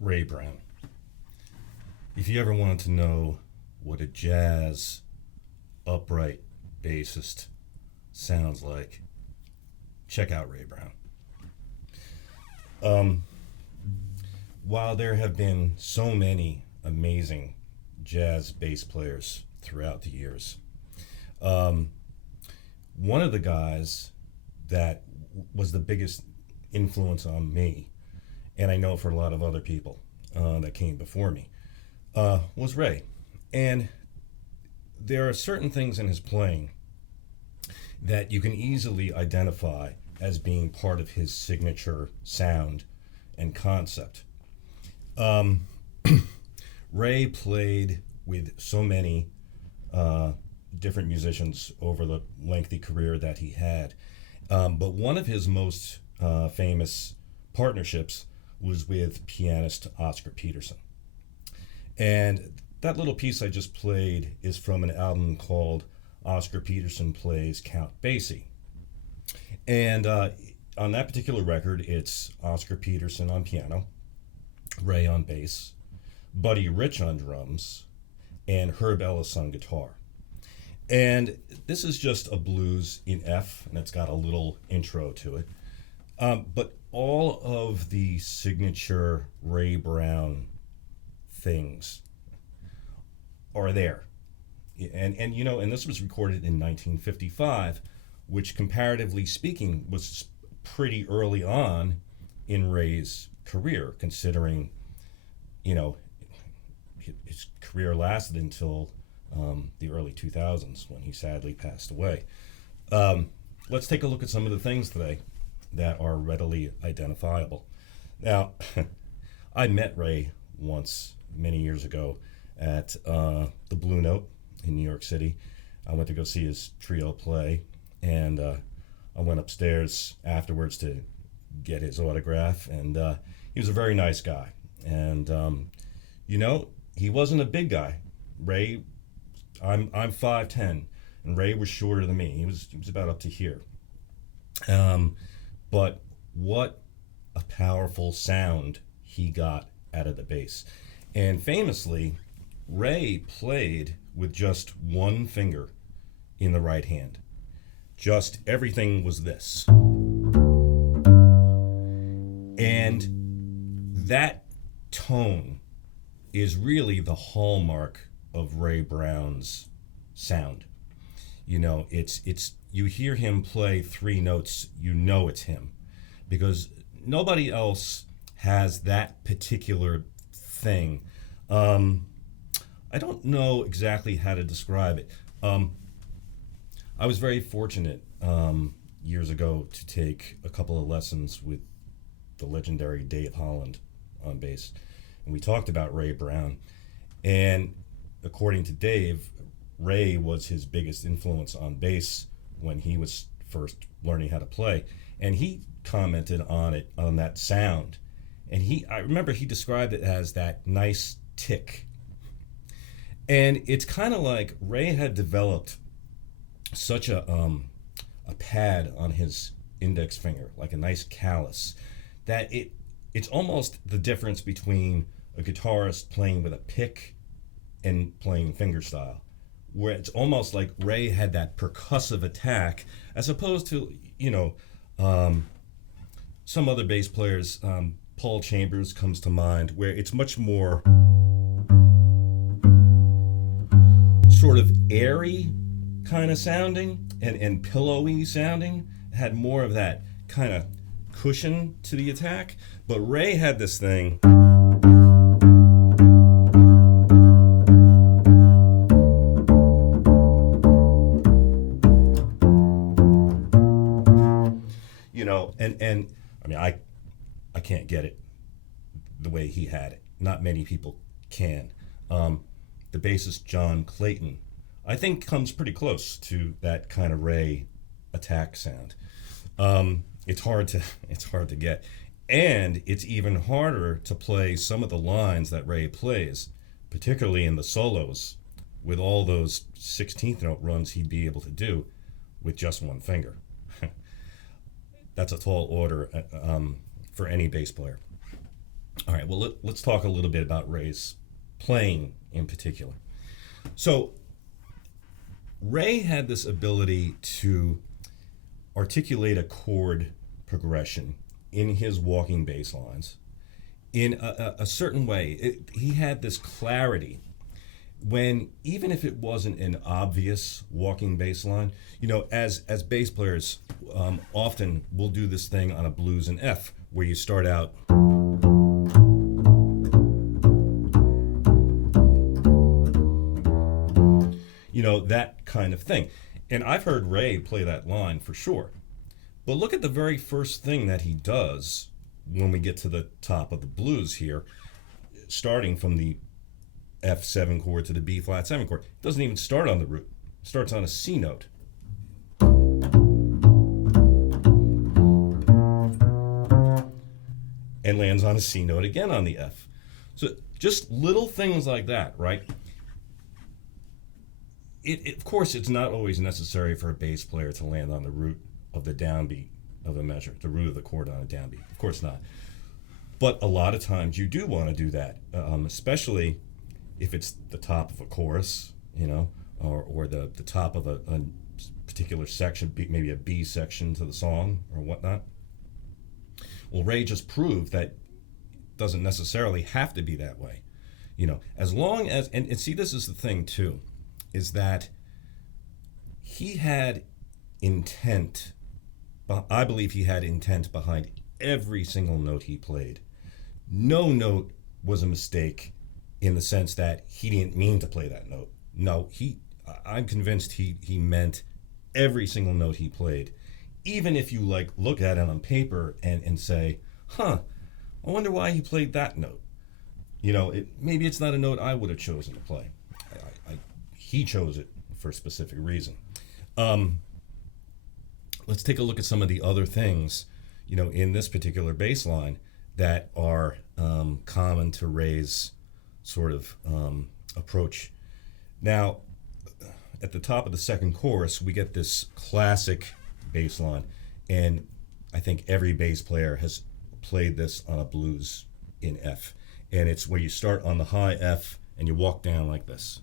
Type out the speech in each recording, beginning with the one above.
Ray Brown. If you ever wanted to know what a jazz upright bassist sounds like, check out Ray Brown. While there have been so many amazing jazz bass players throughout the years, one of the guys that was the biggest influence on me, and I know for a lot of other people that came before me, was Ray. And there are certain things in his playing that you can easily identify as being part of his signature sound and concept. Ray played with so many different musicians over the lengthy career that he had. But one of his most famous partnerships was with pianist Oscar Peterson. And that little piece I just played is from an album called Oscar Peterson Plays Count Basie. And on that particular record, it's Oscar Peterson on piano, Ray on bass, Buddy Rich on drums, and Herb Ellis on guitar. And this is just a blues in F, and it's got a little intro to it. But all of the signature Ray Brown things are there. And you know, and this was recorded in 1955, which comparatively speaking was pretty early on in Ray's career, considering, you know, his career lasted until the early 2000s when he sadly passed away. Let's take a look at some of the things today that are readily identifiable. Now, I met Ray once many years ago at the Blue Note in New York City. I went to go see his trio play, and I went upstairs afterwards to get his autograph, and he was a very nice guy. And you know, he wasn't a big guy. Ray, I'm 5'10", and Ray was shorter than me. He was about up to here. But what a powerful sound he got out of the bass. And famously, Ray played with just one finger in the right hand. Just everything was this. And that tone is really the hallmark of Ray Brown's sound. You know, it's you hear him play three notes, you know it's him, because nobody else has that particular thing. I don't know exactly how to describe it. I was very fortunate years ago to take a couple of lessons with the legendary Dave Holland on bass. And we talked about Ray Brown. And according to Dave, Ray was his biggest influence on bass when he was first learning how to play. And he commented on that sound. And I remember he described it as that nice tick. And it's kind of like Ray had developed such a pad on his index finger, like a nice callus, that it's almost the difference between a guitarist playing with a pick and playing fingerstyle, where it's almost like Ray had that percussive attack, as opposed to, some other bass players. Paul Chambers comes to mind, where it's much more sort of airy kind of sounding and pillowy sounding, had more of that kind of cushion to the attack. But Ray had this thing. And I mean, I can't get it the way he had it. Not many people can. The bassist John Clayton, I think, comes pretty close to that kind of Ray attack sound. It's hard to get, and it's even harder to play some of the lines that Ray plays, particularly in the solos, with all those 16th note runs he'd be able to do with just one finger. That's a tall order for any bass player. All right, well, let's talk a little bit about Ray's playing in particular. So Ray had this ability to articulate a chord progression in his walking bass lines in a certain way. He had this clarity when, even if it wasn't an obvious walking bass line, as bass players, often we'll do this thing on a blues in F, where you start out that kind of thing. And I've heard Ray play that line for sure. But look at the very first thing that he does when we get to the top of the blues here, starting from the F7 chord to the B flat 7 chord. It doesn't even start on the root. It starts on a C note. And lands on a C note again on the F. So just little things like that, right? Of course, it's not always necessary for a bass player to land on the root of the downbeat of a measure, the root of the chord on a downbeat. Of course not. But a lot of times you do want to do that, especially if it's the top of a chorus, or the top of a particular section, maybe a B section to the song or whatnot. Well, Ray just proved that it doesn't necessarily have to be that way. As long as, and see, this is the thing too, is that he had intent. I believe he had intent behind every single note he played. No note was a mistake in the sense that he didn't mean to play that note. No, I'm convinced he meant every single note he played. Even if you look at it on paper and say, I wonder why he played that note. Maybe it's not a note I would have chosen to play. He chose it for a specific reason. Let's take a look at some of the other things, in this particular bass line that are common to Ray's sort of approach. Now, at the top of the second chorus, we get this classic bass line, and I think every bass player has played this on a blues in F. And it's where you start on the high F and you walk down like this.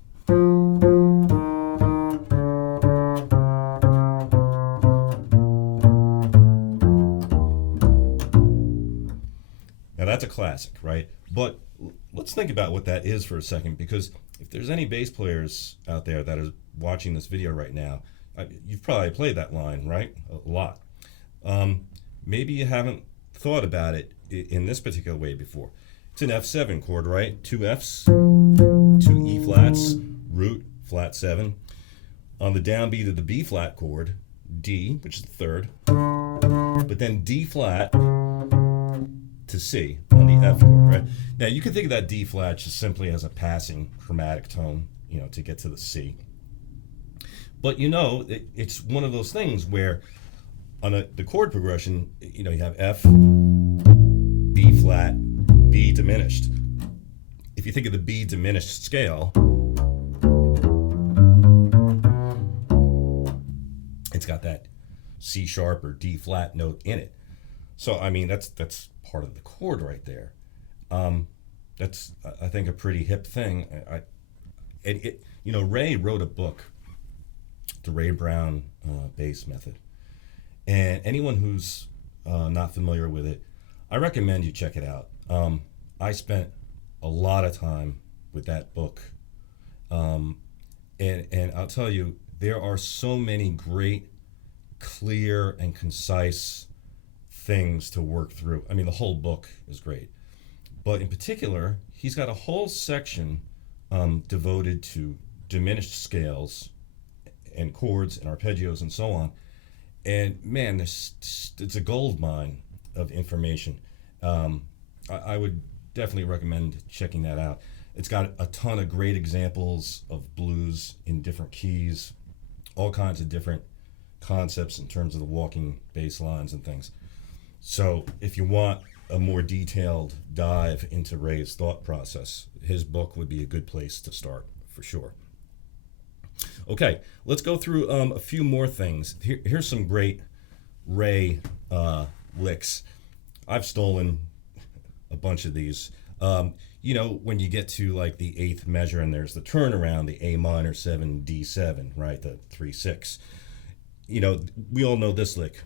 Now that's a classic, right? But let's think about what that is for a second, because if there's any bass players out there that are watching this video right now, you've probably played that line, right? A lot. Maybe you haven't thought about it in this particular way before. It's an F7 chord, right? 2 Fs, 2 E flats, root, flat 7. On the downbeat of the B flat chord, D, which is the third, but then D flat to C on the F chord, right? Now you can think of that D flat just simply as a passing chromatic tone, to get to the C. But it's one of those things where on the chord progression, you have F, B flat, B diminished. If you think of the B diminished scale, it's got that C sharp or D flat note in it. So that's part of the chord right there. That's, I think, a pretty hip thing. Ray wrote a book, the Ray Brown bass method, and anyone who's not familiar with it, I recommend you check it out. I spent a lot of time with that book, and I'll tell you, there are so many great, clear, and concise things to work through. The whole book is great, but in particular, he's got a whole section devoted to diminished scales and chords and arpeggios and so on. And man, it's a gold mine of information. I would definitely recommend checking that out. It's got a ton of great examples of blues in different keys, all kinds of different concepts in terms of the walking bass lines and things. So if you want a more detailed dive into Ray's thought process, his book would be a good place to start for sure. Okay, let's go through a few more things. Here's some great Ray licks. I've stolen a bunch of these. When you get to like the eighth measure and there's the turnaround, the A minor 7 D7, right? The 3/6. We all know this lick.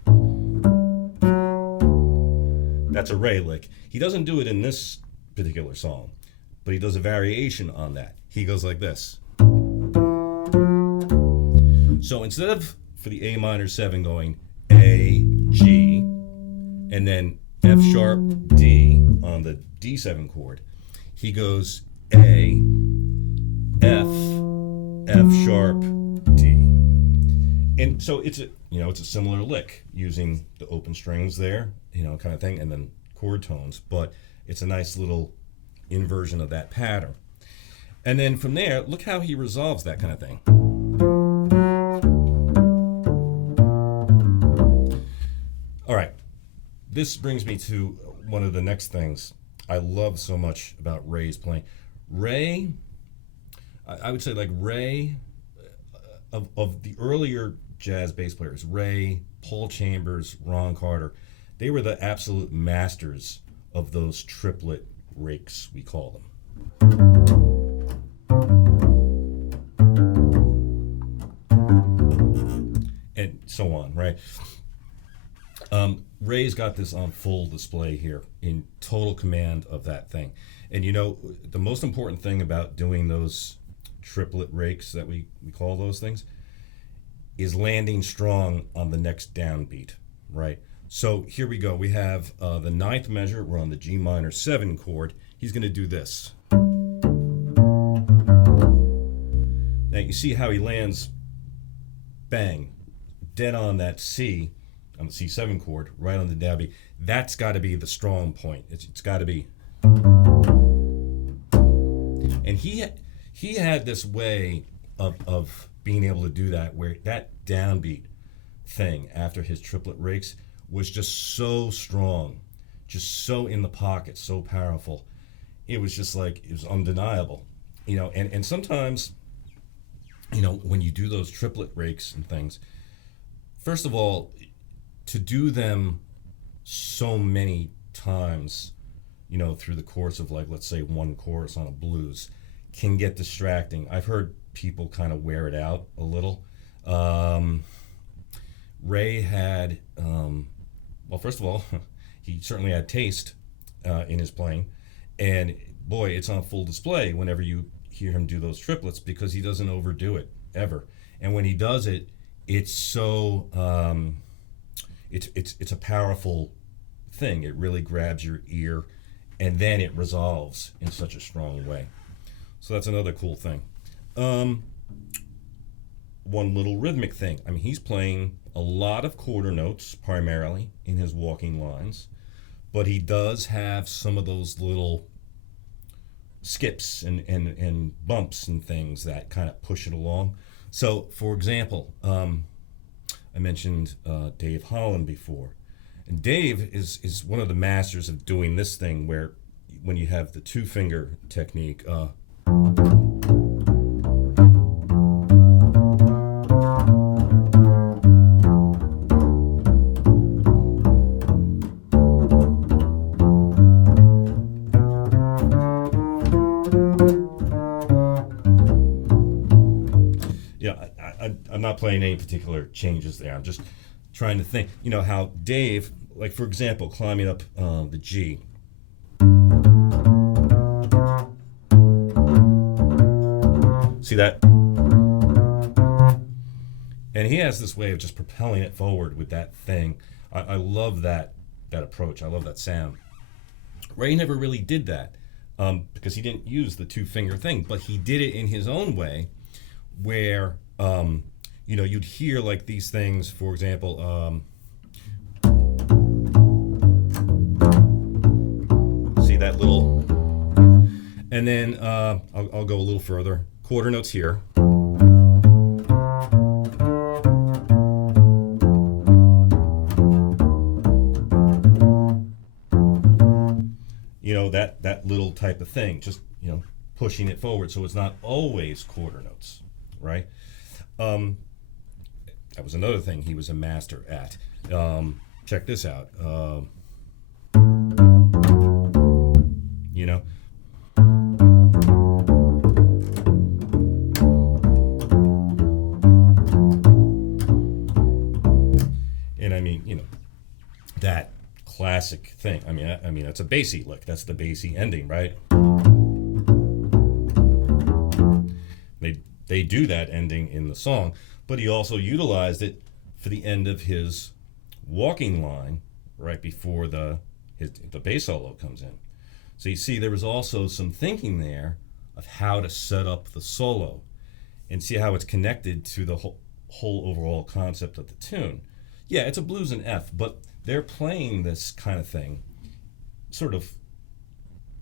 That's a Ray lick. He doesn't do it in this particular song, but he does a variation on that. He goes like this. So instead of, for the A minor 7, going A, G, and then F sharp, D on the D7 chord, he goes A, F, F sharp, D. And so it's a similar lick using the open strings there, kind of thing, and then chord tones, but it's a nice little inversion of that pattern. And then from there, look how he resolves that kind of thing. All right, this brings me to one of the next things I love so much about Ray's playing. Ray, I would say like Ray, of the earlier jazz bass players, Ray, Paul Chambers, Ron Carter, they were the absolute masters of those triplet rakes, we call them. And so on, right? Ray's got this on full display here, in total command of that thing. And the most important thing about doing those triplet rakes that we call those things is landing strong on the next downbeat, right? So here we go. We have the ninth measure. We're on the G minor 7 chord. He's going to do this. Now you see how he lands, bang, dead on that C, on the C7 chord, right on the downbeat. That's got to be the strong point. It's got to be. And he had this way of being able to do that, where that downbeat thing after his triplet rakes was just so strong, just so in the pocket, so powerful. It was just like, it was undeniable, and sometimes, when you do those triplet rakes and things, first of all, to do them so many times, through the course of, like, let's say one chorus on a blues, can get distracting. I've heard people kind of wear it out a little. Ray had, well, first of all, he certainly had taste in his playing, and boy, it's on full display whenever you hear him do those triplets, because he doesn't overdo it ever. And when he does it, it's so it's a powerful thing. It really grabs your ear, and then it resolves in such a strong way. So that's another cool thing. One little rhythmic thing. He's playing a lot of quarter notes primarily in his walking lines, but he does have some of those little skips and bumps and things that kind of push it along. So, for example, I mentioned Dave Holland before. And Dave is one of the masters of doing this thing where when you have the two-finger technique, I'm not playing any particular changes there. I'm just trying to think, how Dave, like for example, climbing up the G. See that? And he has this way of just propelling it forward with that thing. I love that approach. I love that sound. Ray never really did that because he didn't use the two-finger thing, but he did it in his own way where you'd hear like these things, for example, see that little, and then I'll go a little further, quarter notes here. That little type of thing, just, pushing it forward so it's not always quarter notes, right? That was another thing he was a master at. Check this out. And I mean, that classic thing. I mean, that's a bassy lick. That's the bassy ending, right? They do that ending in the song, but he also utilized it for the end of his walking line right before the bass solo comes in. So you see, there was also some thinking there of how to set up the solo and see how it's connected to the whole overall concept of the tune. Yeah, it's a blues in F, but they're playing this kind of thing sort of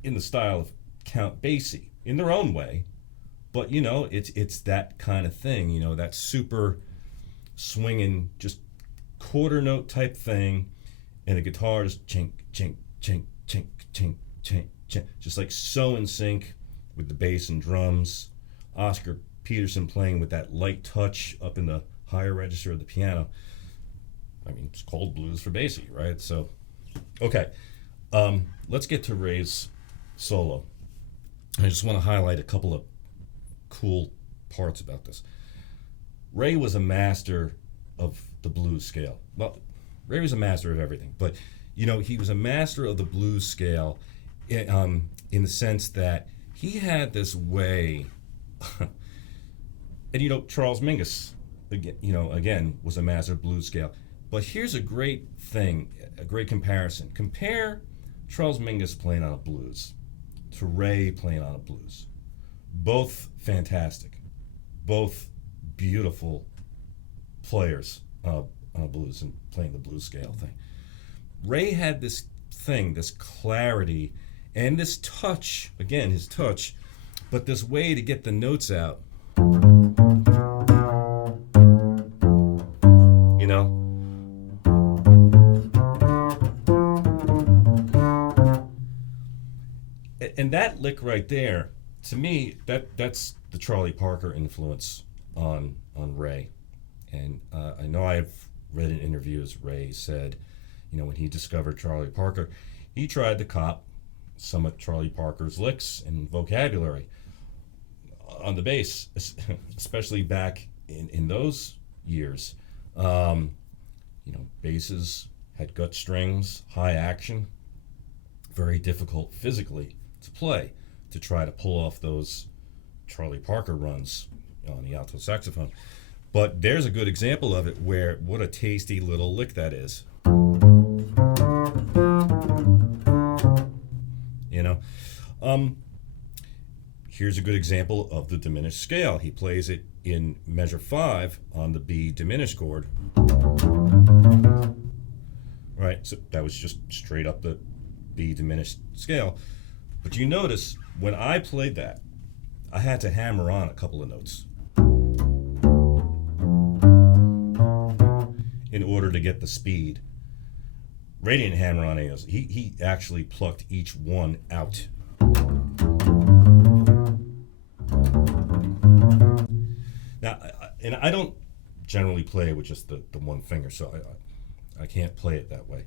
in the style of Count Basie in their own way. But, it's that kind of thing, that super swinging, just quarter note type thing, and the guitars chink, chink, chink, chink, chink, chink, chink, just like so in sync with the bass and drums. Oscar Peterson playing with that light touch up in the higher register of the piano. I mean, it's called blues for Basie, right? So, okay, let's get to Ray's solo. I just want to highlight a couple of cool parts about this. Ray was a master of the blues scale. Well, Ray was a master of everything, but he was a master of the blues scale in the sense that he had this way and Charles Mingus again was a master of blues scale. But here's a great thing, a great comparison. Compare Charles Mingus playing on a blues to Ray playing on a blues. Both fantastic, both beautiful players on a blues and playing the blues scale thing. Ray had this thing, this clarity, and this touch, again, his touch, but this way to get the notes out. And that lick right there, to me, that's the Charlie Parker influence on Ray. And I know I've read in interviews Ray said, when he discovered Charlie Parker, he tried to cop some of Charlie Parker's licks and vocabulary on the bass, especially back in those years. Basses had gut strings, high action, very difficult physically to play, to try to pull off those Charlie Parker runs on the alto saxophone. But there's a good example of it where what a tasty little lick that is. Here's a good example of the diminished scale. He plays it in measure 5 on the B diminished chord, right? So that was just straight up the B diminished scale. But you notice when I played that, I had to hammer on a couple of notes in order to get the speed. Ray didn't hammer on any of those. He actually plucked each one out. Now, and I don't generally play with just the one finger, so I can't play it that way.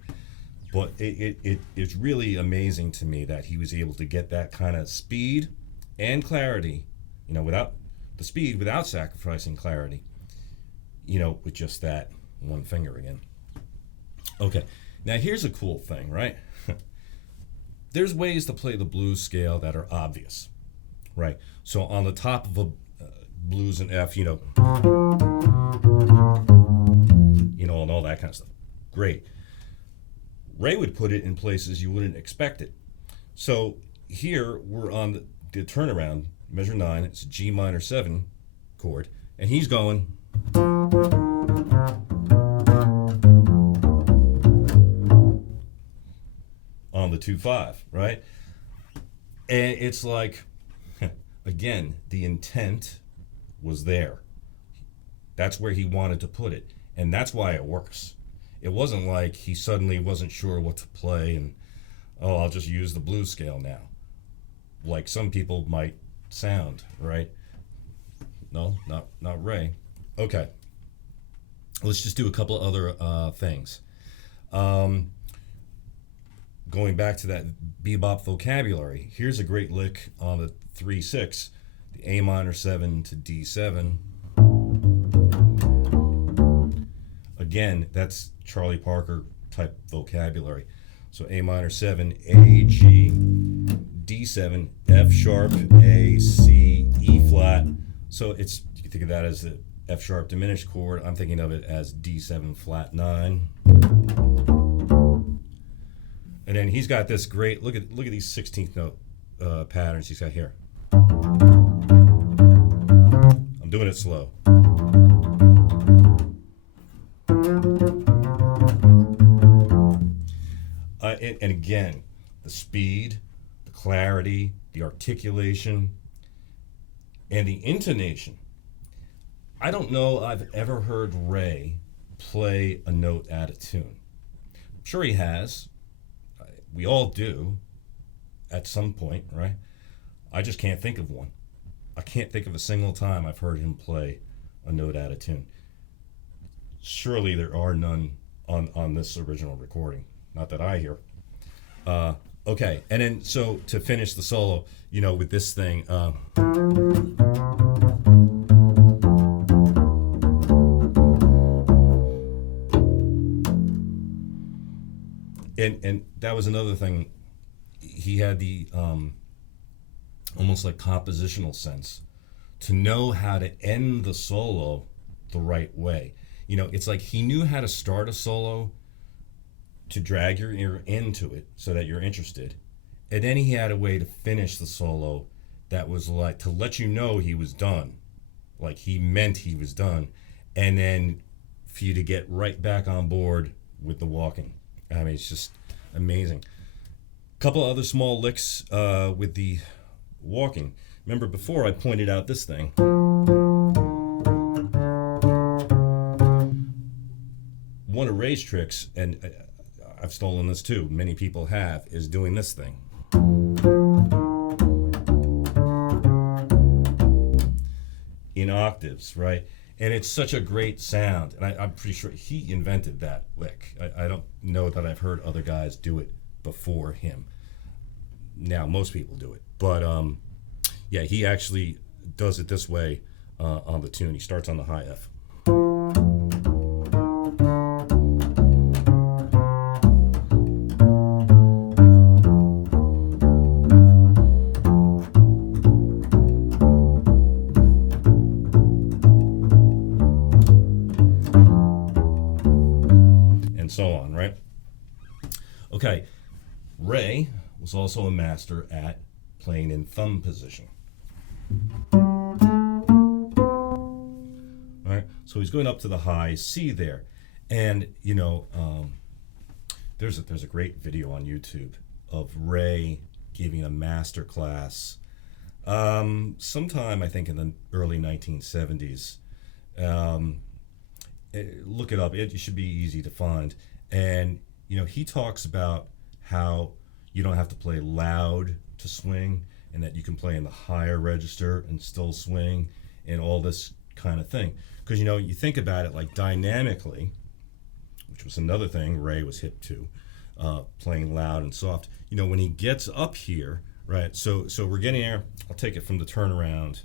But it's really amazing to me that he was able to get that kind of speed and clarity, without the speed, without sacrificing clarity, with just that one finger again. Okay, now here's a cool thing, right? There's ways to play the blues scale that are obvious, right? So on the top of a blues and F, and all that kind of stuff. Great. Ray would put it in places you wouldn't expect it. So here we're on the turnaround, measure 9, it's a G minor 7 chord, and he's going on the 2-5, right? And it's like, again, the intent was there. That's where he wanted to put it, and that's why it works. It wasn't like he suddenly wasn't sure what to play and, I'll just use the blues scale now, like some people might sound, right? No, not Ray. Okay, let's just do a couple of other things. Going back to that bebop vocabulary, here's a great lick on the 3-6, the A minor 7 to D7. Again, that's Charlie Parker type vocabulary. So A minor 7, A, G, D7, F sharp, A, C, E flat. So you can think of that as the F sharp diminished chord. I'm thinking of it as D7 flat 9. And then he's got this great, look at these 16th note patterns he's got here. I'm doing it slow. And again, the speed, the clarity, the articulation, and the intonation. I don't know I've ever heard Ray play a note out of tune. I'm sure he has. We all do at some point, right? I just can't think of one. I can't think of a single time I've heard him play a note out of tune. Surely there are none on this original recording. Not that I hear. Okay, and then so to finish the solo, with this thing, and that was another thing. He had the almost like compositional sense to know how to end the solo the right way. It's like he knew how to start a solo to drag your ear into it so that you're interested. And then he had a way to finish the solo that was like to let you know he was done. Like he meant he was done. And then for you to get right back on board with the walking. I mean, it's just amazing. A couple other small licks with the walking. Remember before I pointed out this thing. One of Ray's tricks, and I've stolen this too, many people have, is doing this thing. In octaves, right? And it's such a great sound, and I'm pretty sure he invented that lick. I don't know that I've heard other guys do it before him. Now, most people do it. But, yeah, he actually does it this way on the tune. He starts on the high F. So on, right? Okay, Ray was also a master at playing in thumb position. So he's going up to the high C there. And, there's a great video on YouTube of Ray giving a master class sometime, I think, in the early 1970s. Look it up. It should be easy to find. And, he talks about how you don't have to play loud to swing, and that you can play in the higher register and still swing, and all this kind of thing. Because, you think about it like dynamically, which was another thing Ray was hip to, playing loud and soft. When he gets up here, right, so we're getting there. I'll take it from the turnaround.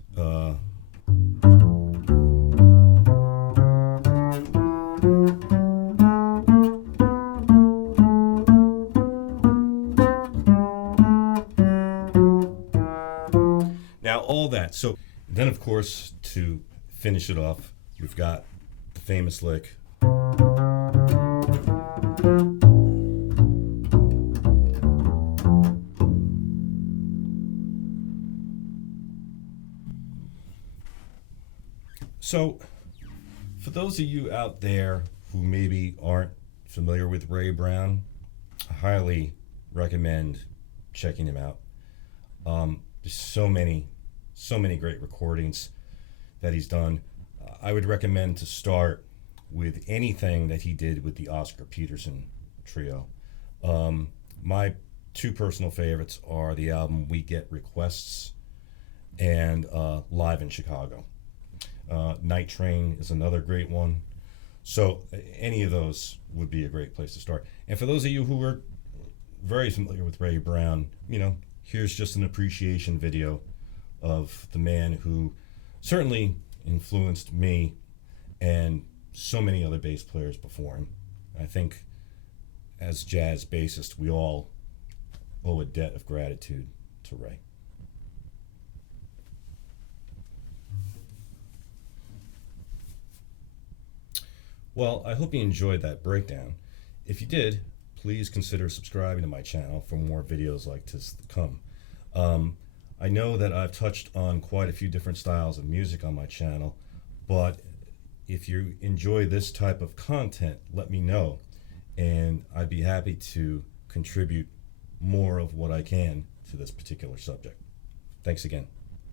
Now, all that. So then, of course, to finish it off, we've got the famous lick. So, for those of you out there who maybe aren't familiar with Ray Brown, I highly recommend checking him out. There's so many great recordings that he's done. I would recommend to start with anything that he did with the Oscar Peterson trio. My two personal favorites are the album We Get Requests and Live in Chicago. Night Train is another great one. So any of those would be a great place to start. And for those of you who are very familiar with Ray Brown, here's just an appreciation video of the man who certainly influenced me and so many other bass players before him. I think as jazz bassist, we all owe a debt of gratitude to Ray. Well, I hope you enjoyed that breakdown. If you did, please consider subscribing to my channel for more videos like this to come. I know that I've touched on quite a few different styles of music on my channel, but if you enjoy this type of content, let me know, and I'd be happy to contribute more of what I can to this particular subject. Thanks again.